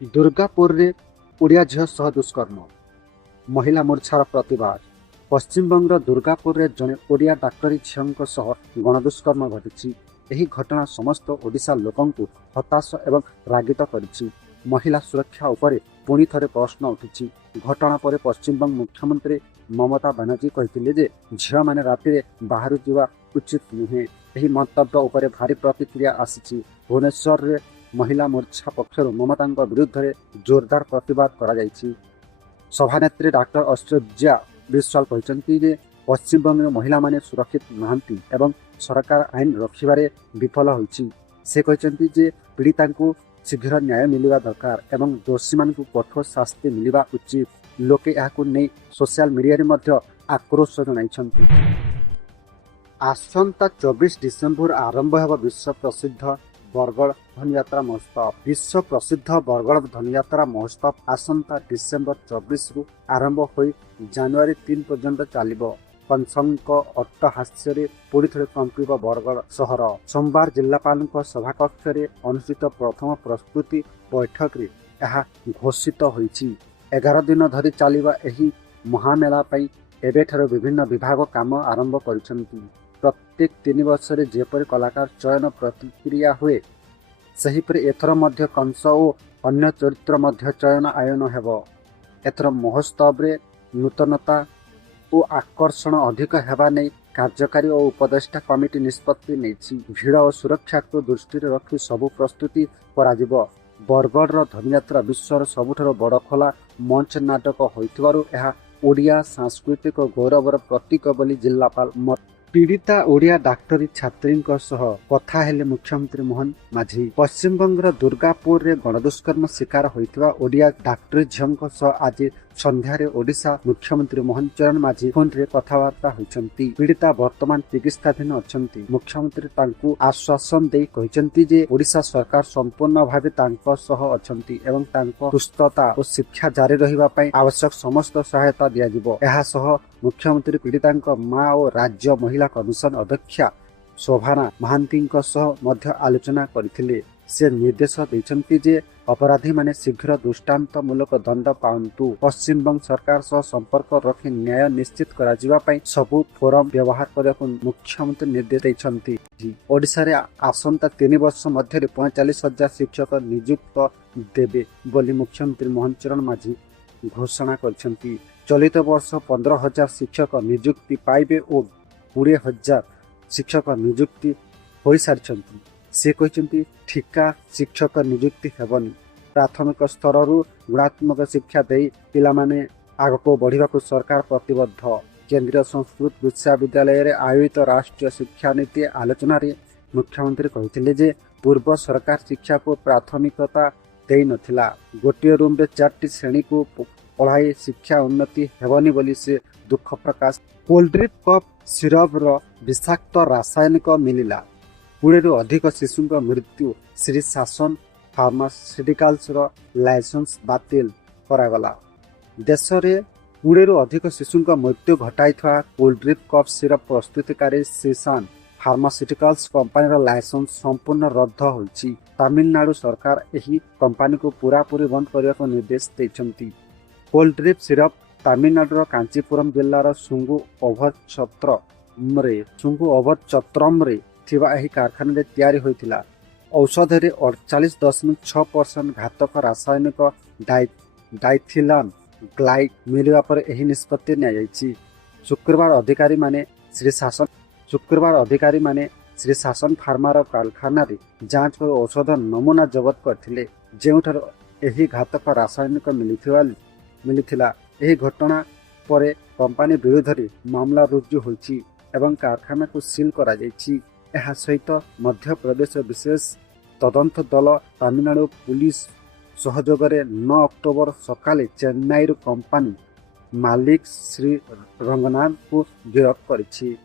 दुर्गापुर रे ओडिया झील सह दुष्कर्म महिला मोर्चार प्रतिवाद। पश्चिमबंग दुर्गापुर रे जड़े ओडिया डाक्तरी झील सह गणदुष्कर्म घटी। यह घटना समस्त ओडिशा लोकंकु हताश एवं रागित करिछि। महिला सुरक्षा उपरे पुणी थरे प्रश्न उठी। घटना पर पश्चिमबंग मुख्यमंत्री ममता बनर्जी कहते जे झील मैंने राति बाहर जावा उचित नुहे। यह मंतव्य उपरे भारी प्रतिक्रिया आसी। भुवनेश्वर रे महिला मोर्चा पक्षर ममता विरुद्ध में जोरदार प्रतिवाद करा। सभानेत्री डाक्टर ऐश्वर्या विश्वाल कहते जे पश्चिमबंग महिला माने सुरक्षित नहांती एवं सरकार आईन रखिबारे विफल होइछि। से कहते जे पीड़िता को शीघ्र न्याय मिलवा दरकार एवं दोषी मान कठोर शास्ति मिलवा उचित। लोके याकु नै सोशल मीडिया रे मध्य आक्रोश जणाइछन्ति। आसंता 24 डिसेम्बर आरंभ होगा विश्व प्रसिद्ध बरगड़ धनुयात्रा महोत्सव। विश्व प्रसिद्ध बरगड़ धनुयात्रा महोत्सव आसंता डिसेम्बर 24 रु आरंभ हो जनवरी 3 पर्यंत चलिबो। कंसंक अट्टहास्य पुणी थे कंपिब बरगड़ सहर। सोमवार जिलापाल सभाकक्ष अनुष्ठित प्रथम प्रस्तुति बैठक रे यह घोषित होइछि। 11 दिन धरी चलिबा एही महामेला पई एबेठार विभिन्न विभाग काम आरंभ करिसंति। प्रत्येक 3 वर्ष रे जेपरि कलाकार चयन प्रतिक्रिया हुए सेहीपरि एथर मध्य कंस और अन्य चरित्र मध्य चयन आयोजन हेबो। एथर महोत्सव रे नूतनता और आकर्षण अधिक हेबा नै कार्यकारी और उपदेष्टा कमिटी निष्पत्ति नेछि। भीड़ और सुरक्षा को दृष्टि रखी सबु प्रस्तुति कराजिबो। बरगड़ धनुयात्रा विश्वर सबुठार बड़ खोला मंच नाटक होइथिबारु एहा ओडिया सांस्कृतिक गौरवर प्रतीक बोली जिलापाल मत। पीड़िता ओडिया डाक्तरी छात्री सह कथा हेले मुख्यमंत्री मोहन माझी। पश्चिमबंग दुर्गापुर रे गणदुष्कर्म शिकार होइथिबा ओडिया डाक्तरी झील सह आज संध्यारे ओडिशा मुख्यमंत्री मोहन चरण माझी फोन रे कथबार्ता होइछन्ति। पीड़िता वर्तमान चिकित्साधीन अछन्ति। मुख्यमंत्री तांकु आश्वासन देई कहिसन्ति जे ओडिशा सरकार संपूर्ण भावे तांको सह अछन्ति एवं तांको सुस्थता और शिक्षा जारी रहिबा पई आवश्यक समस्त सहायता दिया जिवो। एहा सह मुख्यमंत्री पीड़िता मां और राज्य महिला कमिशन अध्यक्षा शोभाना महांती सह मध्य आलोचना करथिले। से निर्देश दैछन्ति जे अपराधी माने शीघ्र दृष्टांतमूलक दंड पाउंतु। पश्चिमबंग सरकार सह संपर्क रखी न्याय निश्चित करा जिबा पई सबु फोरम व्यवहार करने मुख्यमंत्री निर्देश दैछन्ति। ओडिशा रे आसंता 3 वर्ष मध्य 45,000 शिक्षक नियुक्त देबे बोली मुख्यमंत्री मोहन चरण माझी घोषणा करछन्ति। चलित वर्ष 15,000 शिक्षक नियुक्ति पाइबे और 20,000 शिक्षक नियुक्ति हो सारी। से कहते ठिका शिक्षक नियुक्ति हेबनी। प्राथमिक स्तर गुणात्मक शिक्षा दे पिला माने आगको बढ़िबा को सरकार प्रतिबद्ध। केंद्रीय संस्कृत विश्वविद्यालय रे आयोजित राष्ट्रीय शिक्षा नीति आलोचना रे मुख्यमंत्री कहते जे पूर्व सरकार शिक्षा को प्राथमिकता दे नथिला। गोटे रूम रे 4टी श्रेणी को पढ़ाई शिक्षा उन्नति हेबनी बोली से दुख प्रकाश। कोल्ड्रिप कप सिरप रो विषाक्त रासायनिक मिलिला। 20 अधिक शिशु मृत्यु। श्री शासन फार्मास्यूटिकल्स लाइसेंस बातिल करागला। देश में 20 अधिक शिशु मृत्यु घटाई कोल्ड्रिप कप सिरप प्रस्तुतिकारी श्रीशान फार्मास्यूटिकल्स कंपनी लाइसेंस संपूर्ण रद्द होइछि। तमिलनाडु सरकार यही कंपनी को पूरापूरी बंद करने को निर्देश देइछन्ति। कोल्ड्रिप सिरप तमिलनाडु कांचीपुरम जिलार सुंगु ओभरचत्रम रे थिबा एही कारखाना रे तैयारी होइथिला। औषध रे 48.6% घातक रासायनिक डाइथिलान ग्लाइड मिलवा पर एही निष्पत्ति निया जायछि। शुक्रवार अधिकारी माने श्री शासन फार्मार कारखाना रे जांच कर औषध नमूना जबत करथिले जेउठार एही घातक रासायनिक मिलिथिला। एही घटना परे कंपनी विरुद्ध रे मामला रुजु होइछि एवं कारखाना को सील करा जायछि। यह सहित मध्य प्रदेश विशेष तदंत दल तमिलनाडु पुलिस सहयोग 9 अक्टोबर सकाले चेन्नई कंपनी मालिक श्री रंगनाथ को गिरफ्त करिछि।